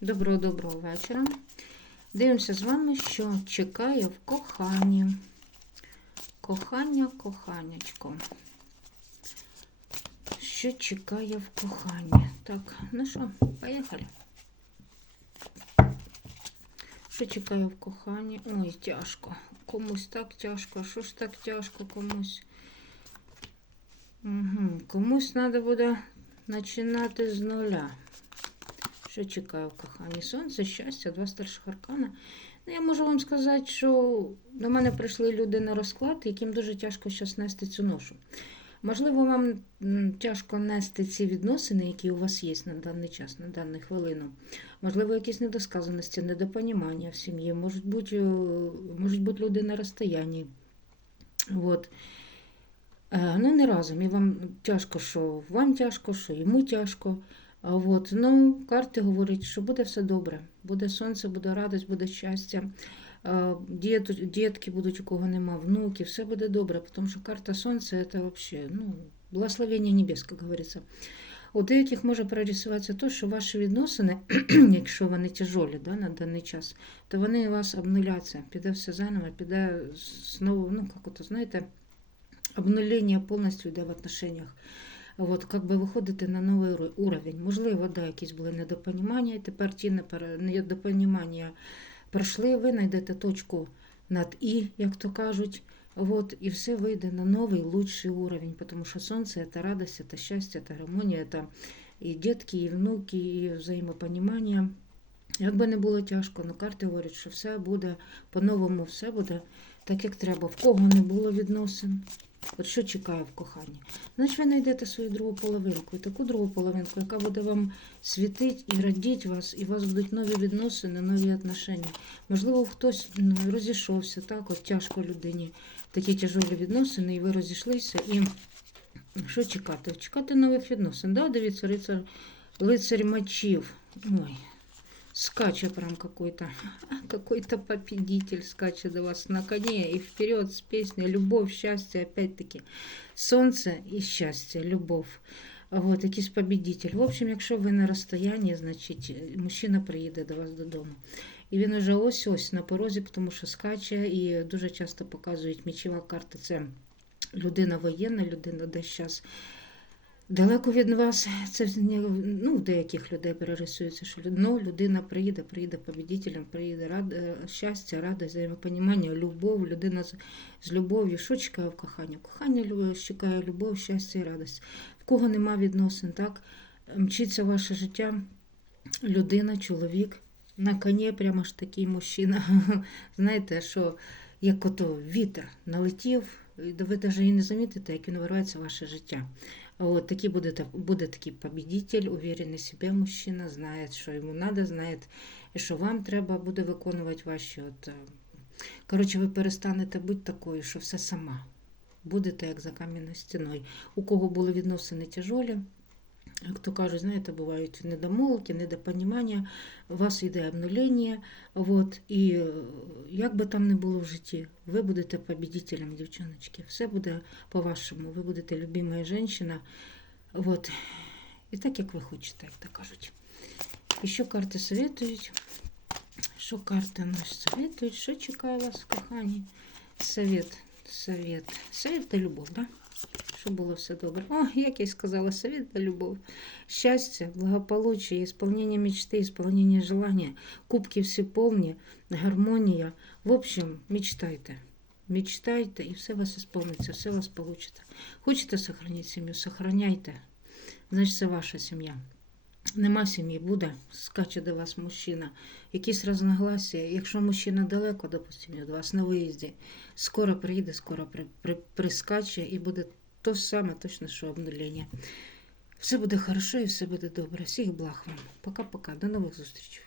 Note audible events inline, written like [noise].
Доброго-доброго вечора. Дивимося з вами, що чекає в коханні. Кохання, коханячко. Що чекає в коханні? Так, ну що, поїхали. Що чекає в коханні? Ой, тяжко. Комусь так тяжко. Що ж так тяжко комусь? Угу. Комусь треба буде починати з нуля. Що чекає в коханні? Сонце, щастя, два старших аркана. Ну, я можу вам сказати, що до мене прийшли люди на розклад, яким дуже тяжко зараз нести цю ношу. Можливо, вам тяжко нести ці відносини, які у вас є на даний час, на дану хвилину. Можливо, якісь недосказаності, недопонімання в сім'ї, можуть бути, е, можуть бути люди на розстоянні. От. Е, Ну, не разом. І вам тяжко, що вам тяжко, що йому тяжко. От, ну, карти говорять, що буде все добре. Буде сонце, буде радість, буде щастя. Діт, дітки будуть, у кого нема, внуки, все буде добре, тому що карта сонця це взагалі, ну, благословення небес, як говориться. У деяких може прорисуватися те, що ваші відносини, [clears throat] якщо вони тяжолі да, на даний час, то вони у вас обнуляться. Піде все заново, піде знову, ну, як ото, знаєте, обнулення повністю йде в отношениях. От, как би виходити на новий уровень. Можливо, да, якісь були недопонімання, і тепер ті недопонімання пройшли, ви знайдете точку над І, як то кажуть. Вот, і все вийде на новий, лучший уровень, тому що сонце це радость, це щастя, це гармонія, це і дітки, і внуки, і взаємопонімання. Як би не було тяжко, але карти говорять, що все буде по-новому, все буде так, як треба. В кого не було відносин. От що чекає в коханні? Значить, ви знайдете свою другу половинку, і таку другу половинку, яка буде вам світить і радіть вас, і у вас будуть нові відносини, нові отношення. Можливо, хтось ну, розійшовся, так, от тяжко людині, такі тяжолі відносини, і ви розійшлися. І що чекати? Чекати нових відносин. Да, дивіться, рицар, лицарь мечів. Ой, скаче прям какой-то, [laughs] какой-то победитель скачет до вас на коне и вперед с песней «Любовь, счастье», опять-таки, сонце і щастя, любов. Вот, якийсь победитель. В общем, якщо ви на розстоянні, значить мужчина приїде до вас додому. І він уже ось-ось на порозі, тому що скаче, і дуже часто показують мічова карта. Це людина воєнна, людина десь зараз далеко від вас. Це ну, у деяких людей перерисується, що ну, людина приїде, приїде победителем, приїде рад, е, щастя, радість, взаємопонімання, любов, людина з, з любов'ю. Що чекає в коханні? Кохання чекає любов, щастя і радість. В кого нема відносин, так? Мчиться ваше життя, людина, чоловік. На коні прямо ж такий мужчина. [laughs] Знаєте, що як ото вітер налетів, ви навіть і не замітите, як він виривається в ваше життя. От такий буде, буде такий победитель, уверений в себе мужчина, знає, що йому треба, знає, що вам треба буде виконувати ваші. От, е, коротше, ви перестанете бути такою, що все сама. Будете як за кам'яною стіною. У кого були відносини тяжолі, як то кажуть, знаєте, бувають недомолвки, недопонімання, у вас йде обнулення, от, і е, як би там не було в житті, ви будете победителем, дівчоночки. Все буде по-вашому, ви будете любимая жінка. Вот. І так, як ви хочете, як то кажуть. І що карти советують? Що карти нас советують? Що чекає вас в коханні? Совет, совет. Совет та любов, да? Щоб було все добре. О, як я й сказала, совет та любов. Щастя, благополучие, исполнение мечты, исполнение желания, кубки всі повні, гармонія. В общем, мечтайте. Мечтайте, і все у вас исполниться, все у вас получится. Хочете сохранити сім'ю, сохраняйте. Значить, це ваша сім'я. Нема сім'ї, буде, скаче до вас мужчина. Якісь розногласія. Якщо мужчина далеко, допустимо, від вас на виїзді, скоро приїде, скоро при, при, прискаче і буде то саме, точно, що обнулення. Все буде хорошо і все буде добре. Всіх благ вам. Пока-пока. До нових зустрічей.